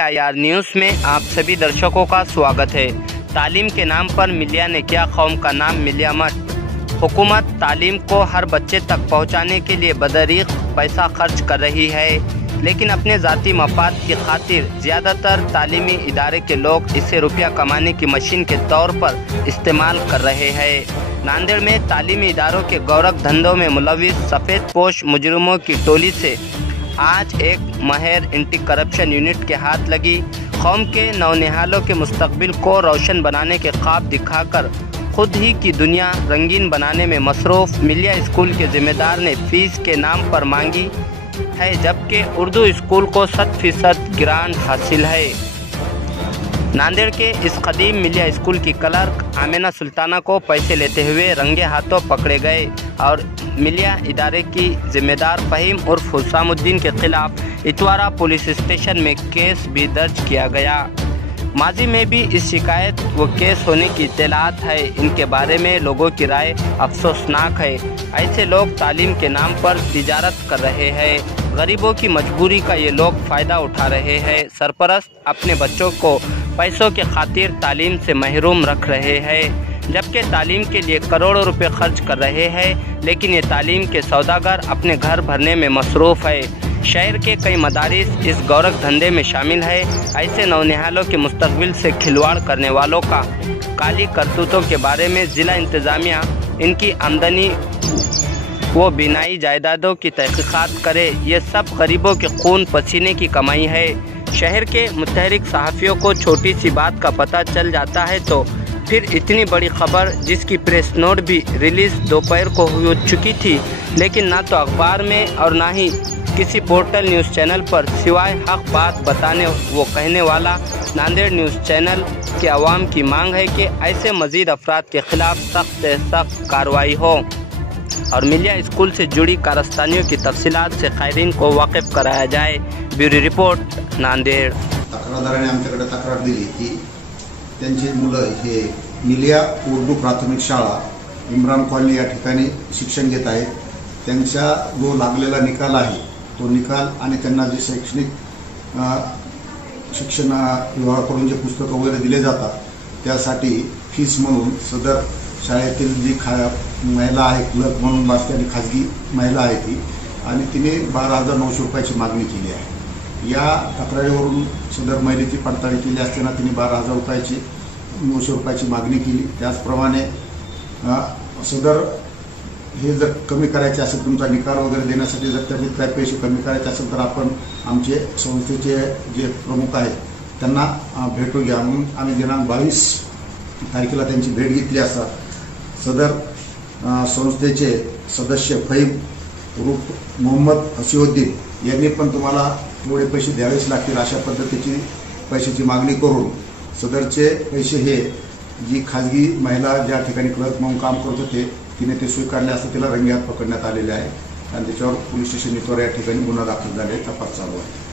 IR news में आप सभी दर्शकों का स्वागत है। तालीम के नाम पर मिलिया ने किया कौम का नाम मिलिया मत। हुकूमत तालीम को हर बच्चे तक पहुंचाने के लिए बदरीक पैसा खर्च कर रही है, लेकिन अपने ज़ाती मफाद की खातिर ज़्यादातर तालीमी इदारे के लोग इसे रुपया कमाने की मशीन के तौर पर इस्तेमाल कर रहे हैं। नांदेड़ में तालीमी इदारों के गौरव धंधों में मुलविस सफ़ेद पोश मुजरिमों की टोली से आज एक माहिर एंटी करप्शन यूनिट के हाथ लगी। कौम के नौनिहालों के मुस्तकबिल को रोशन बनाने के ख्वाब दिखाकर खुद ही की दुनिया रंगीन बनाने में मसरूफ़ मिलिया स्कूल के ज़िम्मेदार ने फ़ीस के नाम पर मांगी है, जबकि उर्दू स्कूल को 100% ग्रांट हासिल है। नांदेड़ के इस कदीम मिलिया स्कूल की क्लर्क आमिना सुल्ताना को पैसे लेते हुए रंगे हाथों पकड़े गए और मिलिया इदारे की जिम्मेदार फ़हीम उर्फ हुसामुद्दीन के खिलाफ इतवारा पुलिस स्टेशन में केस भी दर्ज किया गया। माजी में भी इस शिकायत व केस होने की इत्तलात है। इनके बारे में लोगों की राय अफसोसनाक है। ऐसे लोग तालीम के नाम पर तिजारत कर रहे हैं। गरीबों की मजबूरी का ये लोग फ़ायदा उठा रहे हैं। सरपरस्त अपने बच्चों को पैसों के खातिर तालीम से महरूम रख रहे हैं, जबकि तालीम के लिए करोड़ों रुपए खर्च कर रहे हैं, लेकिन ये तालीम के सौदागर अपने घर भरने में मसरूफ़ है। शहर के कई मदारिस इस गौरव धंधे में शामिल है। ऐसे नौनिहालों के मुस्तकबिल से खिलवाड़ करने वालों का काली करतूतों के बारे में ज़िला इंतज़ामिया इनकी आमदनी वो बिनाई जायदादों की तहकीकात करे। ये सब गरीबों के खून पसीने की कमाई है। शहर के मुतहरिक सहाफ़ियों को छोटी सी बात का पता चल जाता है तो फिर इतनी बड़ी खबर जिसकी प्रेस नोट भी रिलीज़ दोपहर को हो चुकी थी, लेकिन ना तो अखबार में और ना ही किसी पोर्टल न्यूज़ चैनल पर सिवाय हक बात बताने वो कहने वाला नांदेड़ न्यूज़ चैनल के अवाम की मांग है कि ऐसे मज़ीद अफराद के खिलाफ सख्त से सख्त कार्रवाई हो और मिलिया स्कूल से जुड़ी कारस्तानियों की तफसीलात से खैरीन को वाकिफ कराया जाए। Bureau report Nanded. तक्रारदाराने आमच्याकडे तक्रार दिली की त्यांची मुलं हे मिलिया उर्दू प्राथमिक शाळा इम्रान कॉलनी या ठिकाणी शिक्षण घेत आहेत। त्यांचा जो लागलेला निकाल आहे तो निकाल आणि त्यांना जे शैक्षणिक शिक्षण विभागाकडून जे पुस्तकं वगैरे दिले जातात त्यासाठी फीस म्हणून सदर शाळेतील जी महिला आहे क्लर्क म्हणून बसलेली खाजगी महिला आहे ती आणि तिने 12,900 रुपयाची मागणी केली आहे। या तक्रारीवरून सदर महिलेची पडताळणी केली असताना तिने 12,900 रुपयाची मागणी केली। त्याचप्रमाणे सदर हे जर कमी करायचे असेल, तुमचा निकाल वगैरे देण्यासाठी जर त्याचे काही पैसे कमी करायचे असेल तर आपण आमचे संस्थेचे जे प्रमुख आहेत त्यांना भेटू घ्या म्हणून आम्ही दिनांक 22 तारखेला त्यांची भेट घेतली असता सदर संस्थेचे सदस्य फहीम उर्फ मोहम्मद हसीउद्दीन यांनी पण तुम्हाला एवढे पैसे द्यावेच लागतील अशा पद्धतीची पैशाची मागणी करून सदरचे पैसे हे जी खाजगी महिला ज्या ठिकाणी क्लर्क म्हणून काम करत होते तिने ते स्वीकारले असता तिला रंगेहात पकडण्यात आलेले आहे आणि त्याच्यावर पोलीस स्टेशन इतवारा या ठिकाणी गुन्हा दाखल झाले, तपास चालू आहे।